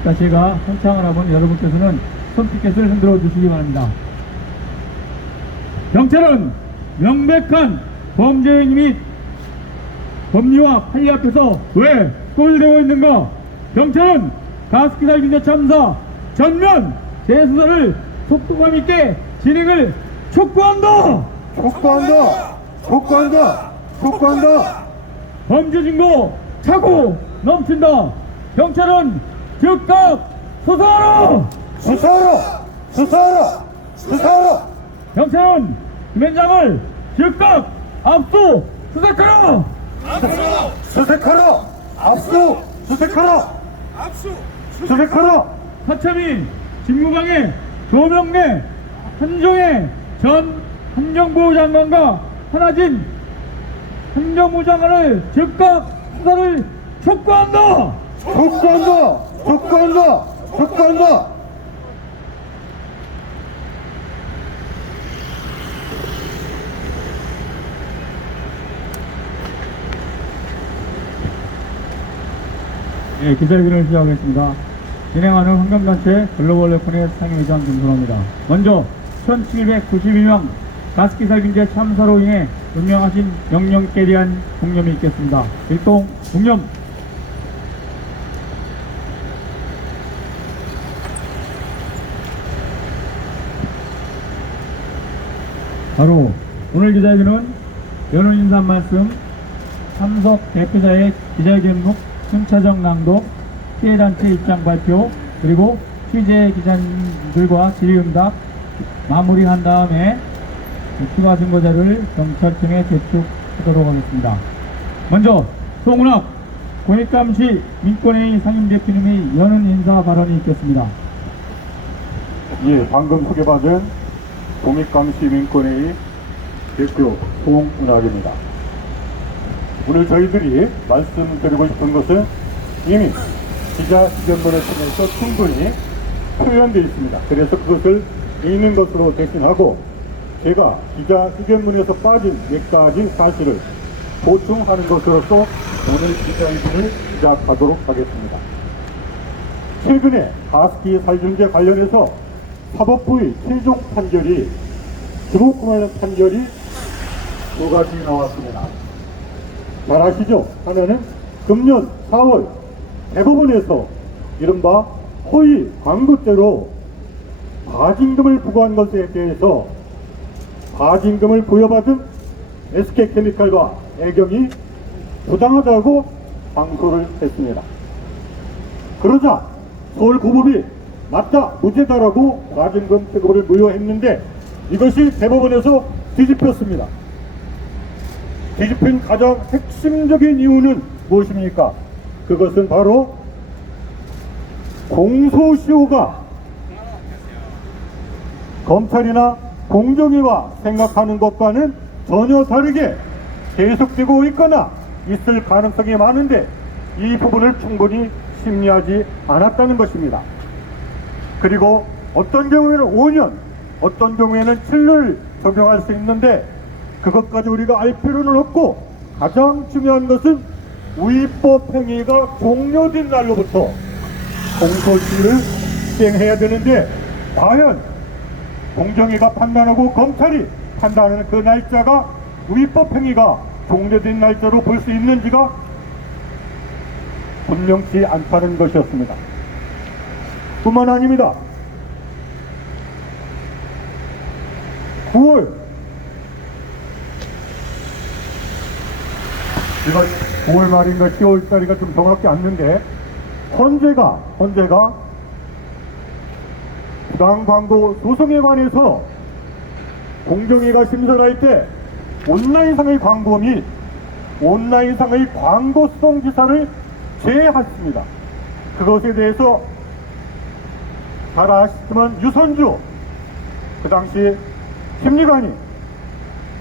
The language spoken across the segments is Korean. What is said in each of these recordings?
일단 제가 선창을 하면 여러분께서는 손피켓을 흔들어 주시기 바랍니다. 경찰은 명백한 범죄 행위 및 법리와 판례 앞에서 왜 꼴대고 있는가? 경찰은 가습기 살균제 참사 전면 재수사를 속도감 있게 진행을 촉구한다! 촉구한다! 촉구한다! 촉구한다! 범죄 증거 차고 넘친다! 경찰은 즉각 수사하라! 수사하라! 수사하라! 수사하라! 경찰은 김현장을 즉각 압수 수색하라! 수색하라! 압수! 수색하라! 수색하라! 사참이 직무방해 조명래 한종애 전 환경부 장관과 하나진 환경부 장관을 즉각 수사를 촉구한다! 촉구한다! 촉구한다! 촉구한다! 예, 기자회견을 시작하겠습니다. 진행하는 환경단체 글로벌 웨폰의 상임회장 김선호입니다. 먼저 1792명 가습기 살균제 참사로 인해 운명하신 영령께 대한 공념이 있겠습니다. 일동 공념. 바로 오늘 기자회견은 연훈 인사 한 말씀, 참석 대표자의 기자회견 묵 순차적 낭독, 피해단체 입장 발표, 그리고 취재 기자님들과 질의응답 마무리한 다음에 추가 증거자를 경찰청에 제출하도록 하겠습니다. 먼저 송은학 공익감시 민권회의 상임대표님의 연은 인사 발언이 있겠습니다. 예, 방금 소개받은 공익감시민권회의 대표 송은학입니다. 오늘 저희들이 말씀드리고 싶은 것은 이미 기자회견문을 통해서 충분히 표현되어 있습니다. 그래서 그것을 읽는 것으로 대신하고 제가 기자회견문에서 빠진 몇 가지 사실을 보충하는 것으로서 오늘 기자회견을 시작하도록 하겠습니다. 최근에 가습기 살균제 관련해서 사법부의 최종 판결이 주목하는 판결이 두 가지 나왔습니다. 잘 아시죠? 하나는 금년 4월 대법원에서 이른바 허위 광고죄로 과징금을 부과한 것에 대해서 과징금을 부여받은 SK케미칼과 애경이 부당하다고 항소를 했습니다. 그러자 서울고법이 맞다, 무죄다라고 과징금 체급을 무효했는데 이것이 대법원에서 뒤집혔습니다. 뒤집힌 가장 핵심적인 이유는 무엇입니까? 그것은 바로 공소시효가 검찰이나 공정위가 생각하는 것과는 전혀 다르게 계속되고 있거나 있을 가능성이 많은데 이 부분을 충분히 심리하지 않았다는 것입니다. 그리고 어떤 경우에는 5년, 어떤 경우에는 7년을 적용할 수 있는데 그것까지 우리가 알 필요는 없고 가장 중요한 것은 위법 행위가 종료된 날로부터 공소시효를 시행해야 되는데 과연 공정위가 판단하고 검찰이 판단하는 그 날짜가 위법 행위가 종료된 날짜로 볼 수 있는지가 분명치 않다는 것이었습니다. 뿐만 아닙니다. 9월 이거 9월 말인가 10월 달인가 좀 정확히 않는데 헌재가 부당 광고 소송에 관해서 공정위가 심사를 할 때 온라인상의 광고 및 온라인상의 광고성 기사를 제외했습니다. 그것에 대해서 잘 아시지만 유선주 그 당시 심리관이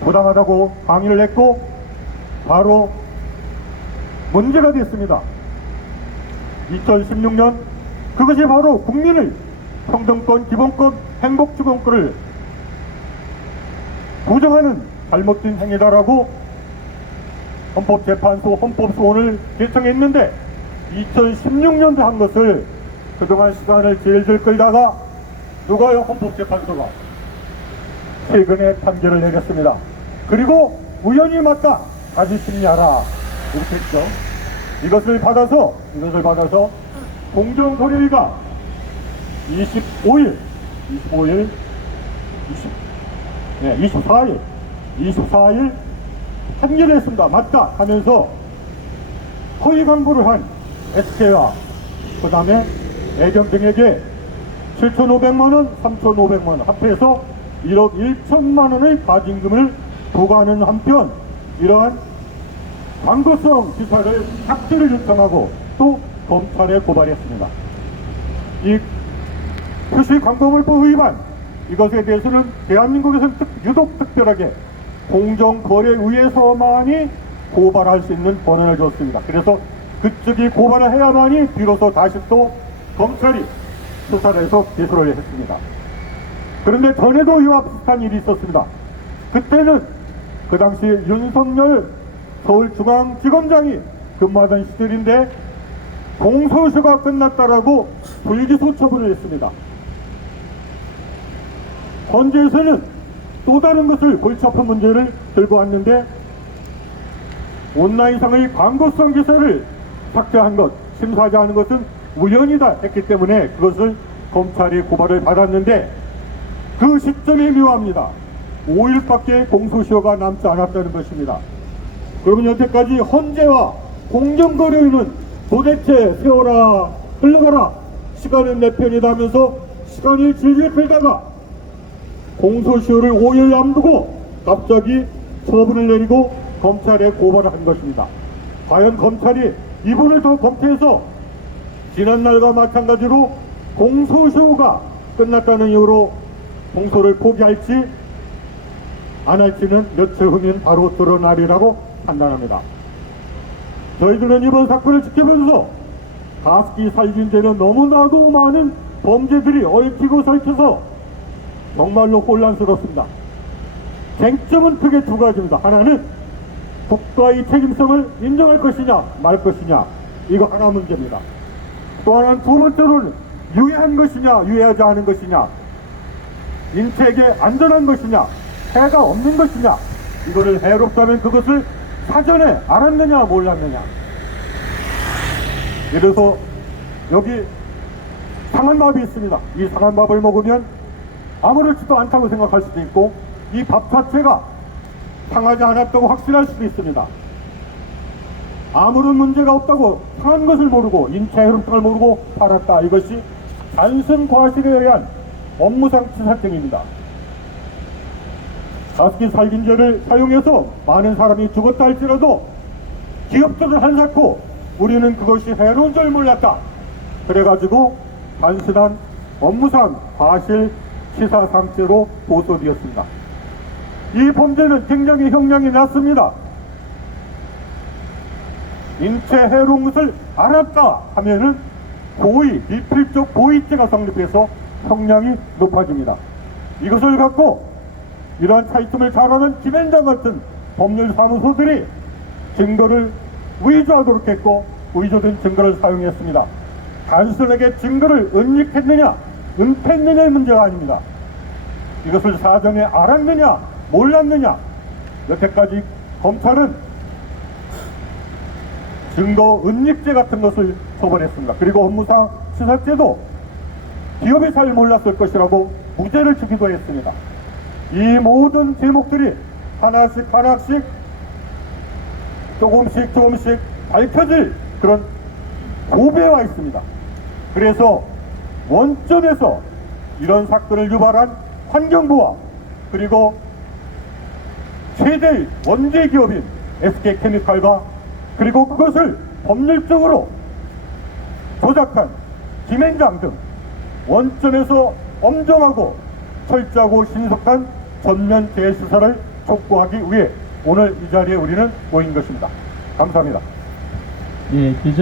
부당하다고 항의를 했고 바로 문제가 됐습니다. 2016년 그것이 바로 국민의 평등권, 기본권, 행복주권권을 부정하는 잘못된 행위다라고 헌법재판소 헌법소원을 제청했는데 2016년도 한 것을 그동안 시간을 질질 끌다가 누가요? 헌법재판소가 최근에 판결을 내렸습니다. 그리고 우연히 맞다 다시 심리하라 이렇게 했죠. 이것을 받아서 공정거래위가 24일 판결을 했습니다. 맞다 하면서 허위 광고를 한 SK와 그 다음에 애경 등에게 7,500만원, 3,500만원 합해서 1억 1천만원의 가징금을 부과하는 한편 이러한 광고성 기사를 삭제를 요청하고 또 검찰에 고발했습니다. 이 표시광고물법 위반 이것에 대해서는 대한민국에서는 유독 특별하게 공정거래위에서만이 고발할 수 있는 권한을 줬습니다. 그래서 그쪽이 고발을 해야만이 비로소 다시 또 검찰이 수사를 해서 기소를 했습니다. 그런데 전에도 이와 비슷한 일이 있었습니다. 그때는 그 당시 윤석열 서울중앙지검장이 근무하던 시절인데 공소시효가 끝났다라고 불기소 처분을 했습니다. 헌재에서는 또 다른 것을 골치 아픈 문제를 들고 왔는데 온라인상의 광고성 기사를 삭제한 것, 심사하지 않은 것은 우연이다 했기 때문에 그것을 검찰이 고발을 받았는데 그 시점이 묘합니다. 5일밖에 공소시효가 남지 않았다는 것입니다. 그러면 여태까지 헌재와 공정거래위는 도대체 세워라 흘러가라 시간은 내 편이다 하면서 시간이 질질 끌다가 공소시효를 5일 남두고 갑자기 처분을 내리고 검찰에 고발을 한 것입니다. 과연 검찰이 이분을 더 검토해서 지난날과 마찬가지로 공소시효가 끝났다는 이유로 공소를 포기할지 안 할지는 며칠 후면 바로 드러나리라고 판단합니다. 저희들은 이번 사건을 지켜보면서 가습기 살균제는 너무나도 많은 범죄들이 얽히고 설켜서 정말로 혼란스럽습니다. 쟁점은 크게 두 가지입니다. 하나는 국가의 책임성을 인정할 것이냐 말 것이냐 이거 하나 문제입니다. 또 하나는 두 번째로는 유해한 것이냐 유해하지 않은 것이냐 인체에게 안전한 것이냐 해가 없는 것이냐 이거를 해롭다면 그것을 사전에 알았느냐 몰랐느냐. 그래서 여기 상한밥이 있습니다. 이 상한밥을 먹으면 아무렇지도 않다고 생각할 수도 있고 이 밥 자체가 상하지 않았다고 확신할 수도 있습니다. 아무런 문제가 없다고 상한 것을 모르고 인체 해롭성을 모르고 팔았다. 이것이 단순 과실에 의한 업무상 치사증입니다. 가습기 살균제를 사용해서 많은 사람이 죽었다 할지라도 기업들은 한사코 우리는 그것이 해로운 줄 몰랐다. 그래가지고 단순한 업무상 과실 치사상죄로 고소되었습니다. 이 범죄는 굉장히 형량이 낮습니다. 인체 해로운 것을 알았다 하면은 고의, 미필적 고의죄가 성립해서 형량이 높아집니다. 이것을 갖고 이러한 차이점을 잘 아는 김앤장 같은 법률사무소들이 증거를 위조하도록 했고 위조된 증거를 사용했습니다. 단순하게 증거를 은닉했느냐 은폐했느냐의 문제가 아닙니다. 이것을 사전에 알았느냐 몰랐느냐. 여태까지 검찰은 증거 은닉죄 같은 것을 처벌했습니다. 그리고 업무상 치사죄도 기업이 잘 몰랐을 것이라고 무죄를 주기도 했습니다. 이 모든 제목들이 하나씩 조금씩 밝혀질 그런 고배와 있습니다. 그래서 원점에서 이런 사건을 유발한 환경부와 그리고 최대의 원재 기업인 SK케미칼과 그리고 그것을 법률적으로 조작한 김앤장 등 원점에서 엄정하고 철저하고 신속한 전면 재수사를 촉구하기 위해 오늘 이 자리에 우리는 모인 것입니다. 감사합니다. 예, 기자